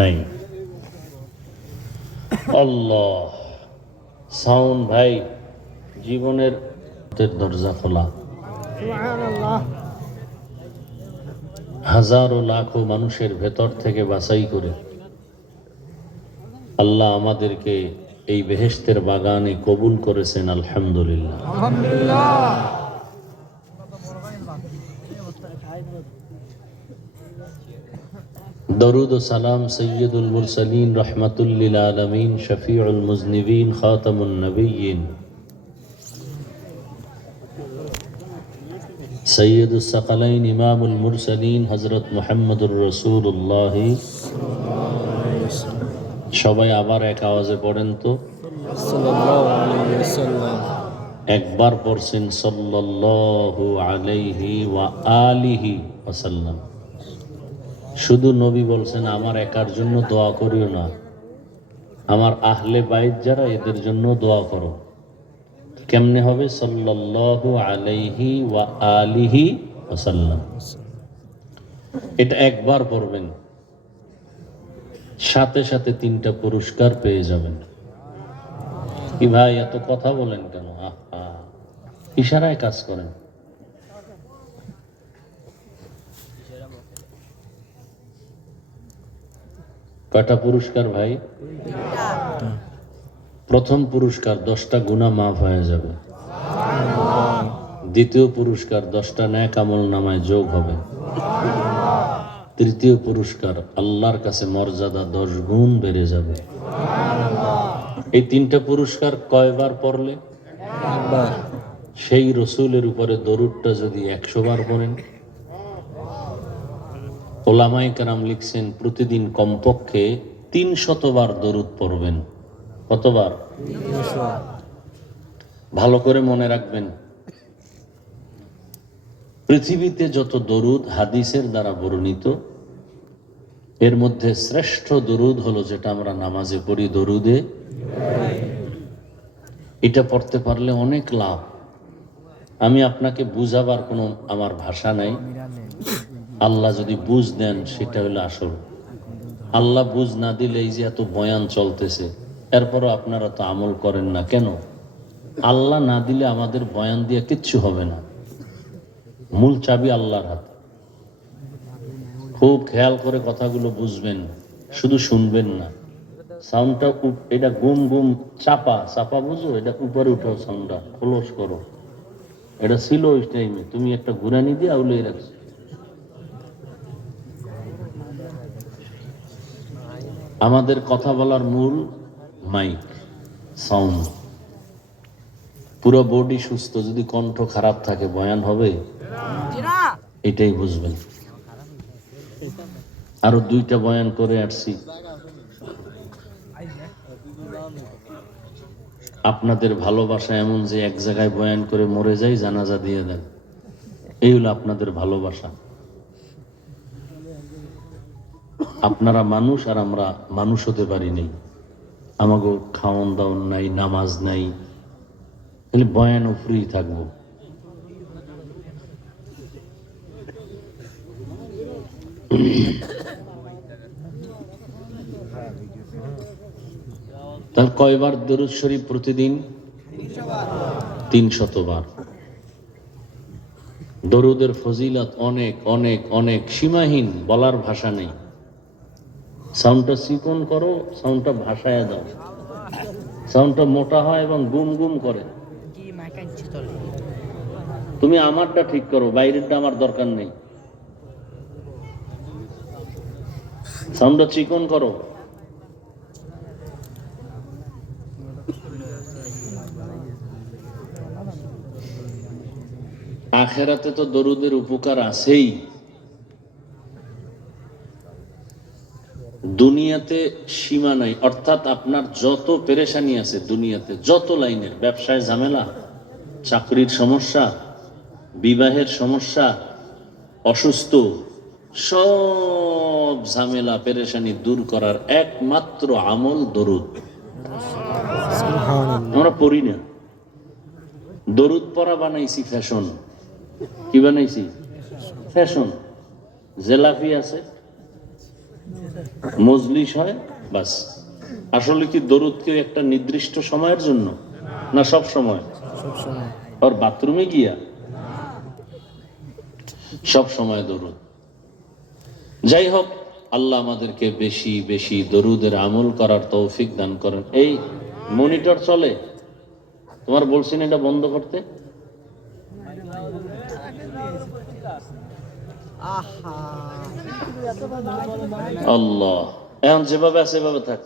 নাই। আল্লাহ। সাউন্ড ভাই জীবনের দরজা খোলা। হাজারো লাখো মানুষের ভেতর থেকে বাছাই করে আল্লাহ আমাদেরকে এই বেহেস্তের বাগানে কবুল করেছেন আলহামদুলিল্লাহ। দরুদ ও সালাম সৈয়দুল মুরসালিন রহমতুল্লিল আলমিন শফিউল মুজনিবিন খাতামুন নবীন সৈয়দ সকলাইন ইমামুল মুরসালিন হজরত মোহাম্মদুর রসুল্লাহ সবাই আবার এক আওয়াজে পড়েন তো? একবার পড়ছেন সাল্লাল্লাহু আলাইহি ওয়া আলিহি ওয়াসাল্লাম। শুধু নবী বলছেন, আমার একার জন্য দোয়া করিও না। আমার আহলে বাইত যারা, এদের জন্য দোয়া করো। কেমনে হবে? সাল্লাল্লাহু আলাইহি ওয়া আলিহি ওয়াসাল্লাম। এটা একবার পড়বেন। সাথে সাথে তিনটা পুরস্কার পেয়ে যাবেন। কি ভাই, এত কথা বলেন কেন? আহা, ইশারায় কাজ করেন। কয়টা পুরস্কার ভাই? প্রথম পুরস্কার দশটা গুণা মাফ হয়ে যাবে। দ্বিতীয় পুরস্কার দশটা ন্যাক আমল নামায় যোগ হবে। তৃতীয় পুরস্কার আল্লাহর কাছে মর্যাদা দশ গুণ বেড়ে যাবে। এই তিনটা পুরস্কার কয়বার পড়লে? সেই রসুলের উপরে দরুদটা যদি একশো বার পড়েন ওলামাই কারাম লিখছেন, প্রতিদিন কমপক্ষে তিন শতবার দরুদ পড়বেন। কতবার? ভালো করে মনে রাখবেন। পৃথিবীতে যত দরুদ হাদিসের দ্বারা বর্ণিত, এর মধ্যে শ্রেষ্ঠ দরুদ হলো যেটা আমরা নামাজে পড়ি দরুদে। এটা পড়তে পারলে অনেক লাভ। আমি আপনাকে বুঝাবার কোনো আমার ভাষা নাই। আল্লাহ যদি বুঝ দেন, সেটা হলো আসল। আল্লাহ বুঝ না দিলে এই যে এত বয়ান চলতেছে, এরপরও আপনারা তো আমল করেন না কেন? আল্লাহ না দিলে আমাদের বয়ান দিয়ে কিচ্ছু হবে না। মূল চাবি আল্লাহর হাতে। খুব খেয়াল করে কথাগুলো বুঝবেন, শুধু শুনবেন না। সাউন্ডটা এটা গুম গুম চাপা চাপা বুঝো, এটা উপরে উঠাও সাউন্ডটা, খোলস করো। এটা ছিল ওই টাইমে তুমি একটা ঘুরানি দিয়ে আউলিয়ে রাখছো। আমাদের কথা বলার মূল মাইক সাউন্ড পুরো বডি সুস্থ, যদি কণ্ঠ খারাপ থাকে, বয়ান হবে? এটাই বুঝবেন। আরও দুইটা বয়ান করে আসছি। আপনাদের ভালোবাসা এমন যে এক জায়গায় বয়ান করে মরে যাই জানাজা দিয়ে দেন। এই হলো আপনাদের ভালোবাসা। আপনারা মানুষ আর আমরা মানুষ হতে পারি নাই। আমাকে খাওয়ন দাওন নাই, নামাজ নাই তাহলে বয়ান উপরেই থাকব। তার কয়বার দরুদ শরীফ প্রতিদিন? তিন শতবার দরুদের ফজিলত অনেক অনেক অনেক। সীমাহীন বলার ভাষা নেই। সাউন্ডটা চিকন করো সাউন্ডটা ভাষায় দাও। সাউন্ডটা মোটা হয় এবং গুম গুম করে। তুমি আমারটা ঠিক করো বাইরেরটা আমার দরকার নেই। সাউন্ডটা চিকন করো। আখেরাতে তো দরুদের উপকার আছেই। দুনিয়াতে সীমা নাই। অর্থাৎ আপনার যত পেরেশানি আছে দুনিয়াতে যত লাইনের ব্যবসায় ঝামেলা চাকরির সমস্যা বিবাহের সমস্যা অসুস্থ সব ঝামেলা পেরেশানি দূর করার একমাত্র আমল দরুদ। আমরা পড়ি না। দরুদ পরা বানাইছি ফ্যাশন কি বানাইছি? ফ্যাশন জেলাপি আছে। মজলিস হয় বাস। আসলে কি দরুদ কি একটা নির্দিষ্ট সময়ের জন্য? না সব সময়। আর বাথরুমে গিয়া? সব সময় দরুদ। যাই হোক আল্লাহ আমাদেরকে বেশি বেশি দরুদের আমল করার তৌফিক দান করেন। এই মনিটর চলে? তোমার বলছেন এটা বন্ধ করতে? আল্লাহ। এখন যেভাবে আছে এভাবে থাক।